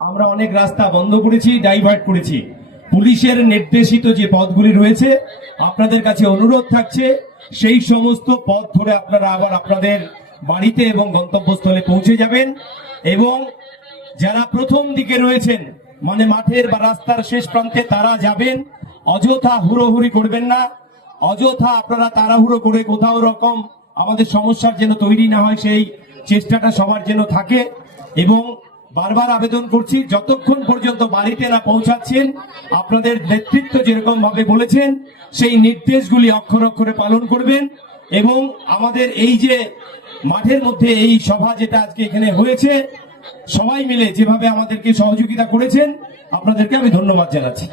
আমরা অনেক রাস্তা বন্ধ করেছি, ডাইভার্ট করেছি। পুলিশের নির্দেশিত যে পথগুলি রয়েছে, আপনাদের কাছে অনুরোধ থাকছে সেই সমস্ত পথ ধরে আপনারা আবার আপনাদের বাড়িতে এবং গন্তব্যস্থলে পৌঁছে যাবেন। এবং যারা প্রথম দিকে রয়েছেন, মানে মাঠের বা রাস্তার শেষ প্রান্তে, তারা যাবেন। অযথা হুড়োহুড়ি করবেন না। অযথা আপনারা তাড়াহুড়ো করে কোথাও রকম আমাদের সমস্যার যেন তৈরি না হয়, সেই চেষ্টাটা সবার যেন থাকে। এবং বারবার আবেদন করছি, যতক্ষণ পর্যন্ত বাড়িতে না পৌঁছাচ্ছেন, আপনাদের নেতৃত্ব যেরকম ভাবে বলেছেন সেই নির্দেশগুলি অক্ষর অক্ষরে পালন করবেন। এবং আমাদের এই যে মাঠের মধ্যে এই সভা যেটা আজকে এখানে হয়েছে, সবাই মিলে যেভাবে আমাদেরকে সহযোগিতা করেছেন, আপনাদেরকে আমি ধন্যবাদ জানাচ্ছি।